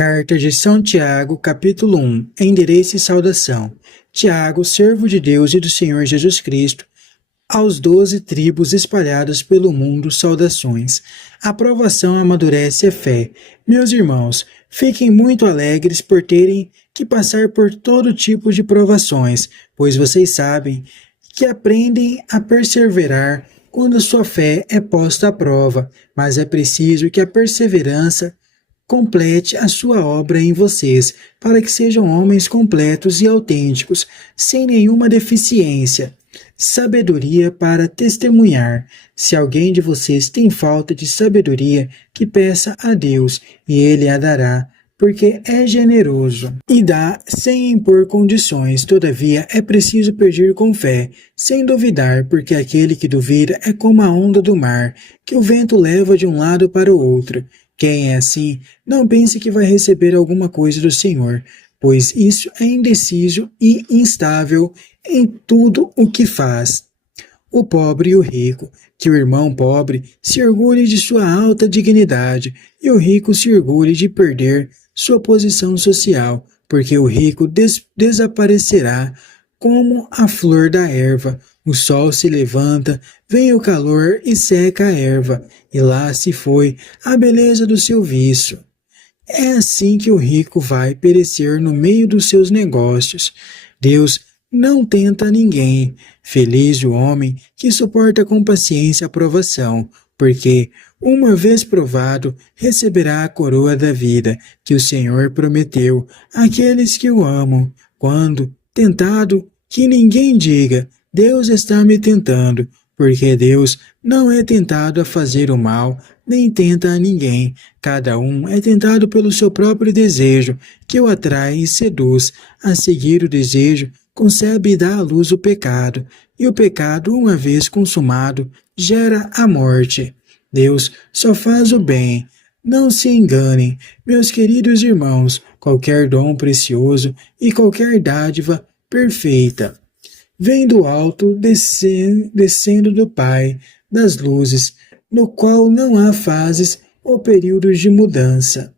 Carta de São Tiago, capítulo 1. Endereço e saudação. Tiago, servo de Deus e do Senhor Jesus Cristo, aos 12 tribos espalhadas pelo mundo, saudações. A provação amadurece a fé. Meus irmãos, fiquem muito alegres por terem que passar por todo tipo de provações, pois vocês sabem que aprendem a perseverar quando sua fé é posta à prova, mas é preciso que a perseverança complete a sua obra em vocês, para que sejam homens completos e autênticos, sem nenhuma deficiência. Sabedoria para testemunhar. Se alguém de vocês tem falta de sabedoria, que peça a Deus, e Ele a dará, porque é generoso e dá sem impor condições. Todavia, é preciso pedir com fé, sem duvidar, porque aquele que duvida é como a onda do mar, que o vento leva de um lado para o outro. Quem é assim, não pense que vai receber alguma coisa do Senhor, pois isso é indeciso e instável em tudo o que faz. O pobre e o rico, que o irmão pobre se orgulhe de sua alta dignidade e o rico se orgulhe de perder sua posição social, porque o rico desaparecerá como a flor da erva. O sol se levanta, vem o calor e seca a erva, e lá se foi a beleza do seu vício. É assim que o rico vai perecer no meio dos seus negócios. Deus não tenta ninguém. Feliz o homem que suporta com paciência a provação, porque, uma vez provado, receberá a coroa da vida que o Senhor prometeu àqueles que o amam. Quando tentado, que ninguém diga: Deus está me tentando, porque Deus não é tentado a fazer o mal, nem tenta a ninguém. Cada um é tentado pelo seu próprio desejo, que o atrai e seduz. A seguir o desejo, concebe e dá à luz o pecado, e o pecado, uma vez consumado, gera a morte. Deus só faz o bem. Não se enganem, meus queridos irmãos, qualquer dom precioso e qualquer dádiva perfeita vem do alto, descendo do Pai das luzes, no qual não há fases ou períodos de mudança.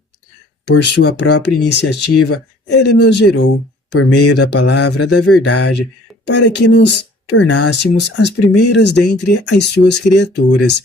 Por sua própria iniciativa, Ele nos gerou, por meio da palavra da verdade, para que nos tornássemos as primeiras dentre as suas criaturas.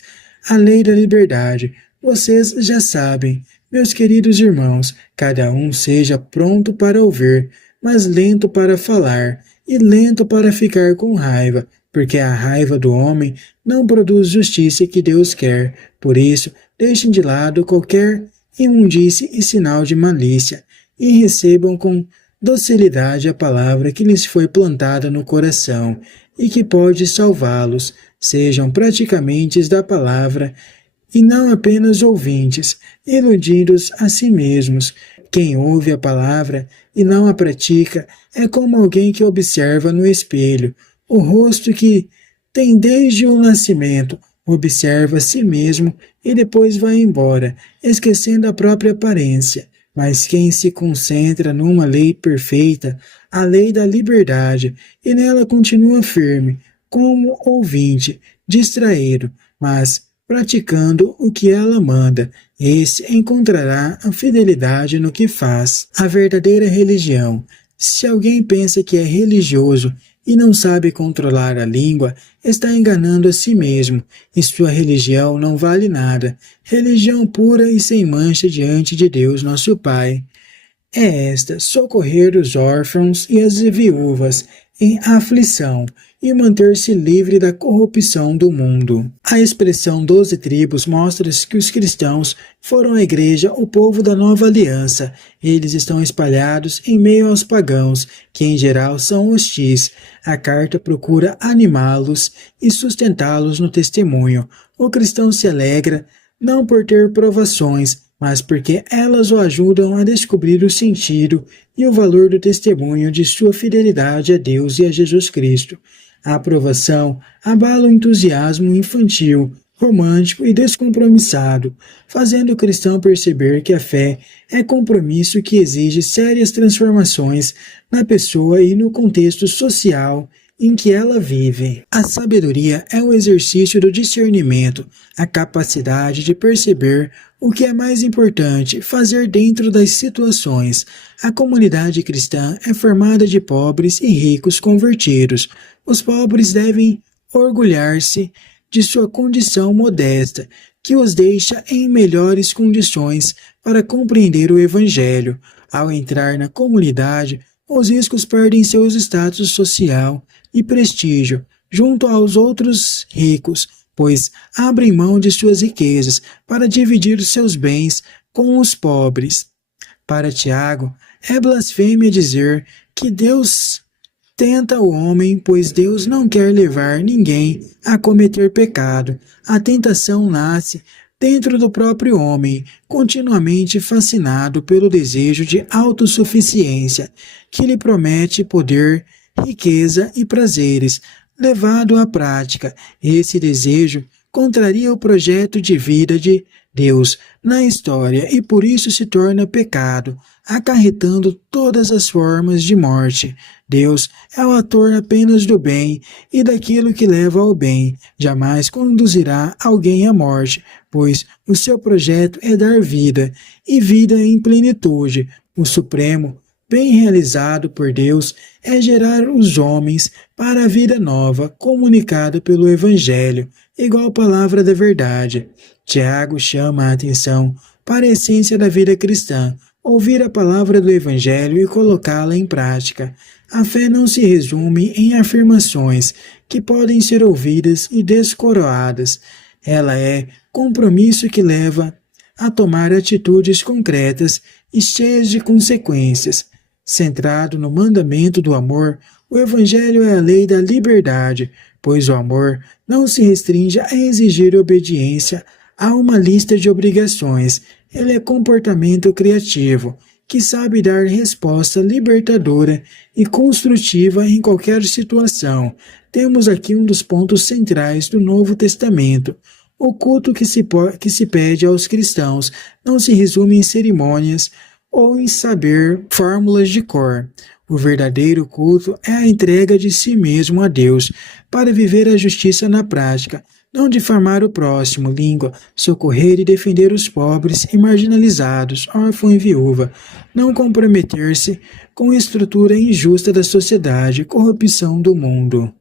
A lei da liberdade, vocês já sabem, meus queridos irmãos, cada um seja pronto para ouvir, mas lento para falar, e lento para ficar com raiva, porque a raiva do homem não produz justiça que Deus quer. Por isso, deixem de lado qualquer imundície e sinal de malícia, e recebam com docilidade a palavra que lhes foi plantada no coração, e que pode salvá-los. Sejam praticantes da palavra, e não apenas ouvintes, iludidos a si mesmos. Quem ouve a palavra e não a pratica é como alguém que observa no espelho o rosto que tem desde o nascimento, observa a si mesmo e depois vai embora, esquecendo a própria aparência. Mas quem se concentra numa lei perfeita, a lei da liberdade, e nela continua firme, como ouvinte, distraído, mas praticando o que ela manda, esse encontrará a fidelidade no que faz. A verdadeira religião. Se alguém pensa que é religioso e não sabe controlar a língua, está enganando a si mesmo, e sua religião não vale nada. Religião pura e sem mancha diante de Deus nosso Pai é esta: socorrer os órfãos e as viúvas em aflição, e manter-se livre da corrupção do mundo. A expressão 12 tribos mostra que os cristãos foram a igreja, o povo da nova aliança. Eles estão espalhados em meio aos pagãos, que em geral são hostis. A carta procura animá-los e sustentá-los no testemunho. O cristão se alegra não por ter provações, mas porque elas o ajudam a descobrir o sentido e o valor do testemunho de sua fidelidade a Deus e a Jesus Cristo. A aprovação abala o entusiasmo infantil, romântico e descompromissado, fazendo o cristão perceber que a fé é compromisso que exige sérias transformações na pessoa e no contexto social em que ela vive. A sabedoria é o exercício do discernimento, a capacidade de perceber O que é mais importante, fazer dentro das situações. A comunidade cristã é formada de pobres e ricos convertidos. Os pobres devem orgulhar-se de sua condição modesta, que os deixa em melhores condições para compreender o Evangelho. Ao entrar na comunidade, os ricos perdem seu status social e prestígio junto aos outros ricos, pois abrem mão de suas riquezas para dividir os seus bens com os pobres. Para Tiago, é blasfêmia dizer que Deus tenta o homem, pois Deus não quer levar ninguém a cometer pecado. A tentação nasce dentro do próprio homem, continuamente fascinado pelo desejo de autossuficiência, que lhe promete poder, riqueza e prazeres. Levado à prática, esse desejo contraria o projeto de vida de Deus na história e por isso se torna pecado, acarretando todas as formas de morte. Deus é o autor apenas do bem e daquilo que leva ao bem, jamais conduzirá alguém à morte, pois o seu projeto é dar vida, e vida em plenitude. O Supremo bem realizado por Deus é gerar os homens para a vida nova comunicada pelo Evangelho, igual palavra da verdade. Tiago chama a atenção para a essência da vida cristã, ouvir a palavra do Evangelho e colocá-la em prática. A fé não se resume em afirmações que podem ser ouvidas e descoroadas. Ela é compromisso que leva a tomar atitudes concretas e cheias de consequências. Centrado no mandamento do amor, o Evangelho é a lei da liberdade, pois o amor não se restringe a exigir obediência a uma lista de obrigações. Ele é comportamento criativo, que sabe dar resposta libertadora e construtiva em qualquer situação. Temos aqui um dos pontos centrais do Novo Testamento. O culto que se pede aos cristãos não se resume em cerimônias ou em saber fórmulas de cor. O verdadeiro culto é a entrega de si mesmo a Deus, para viver a justiça na prática, não difamar o próximo, língua, socorrer e defender os pobres e marginalizados, órfão e viúva, não comprometer-se com a estrutura injusta da sociedade, corrupção do mundo.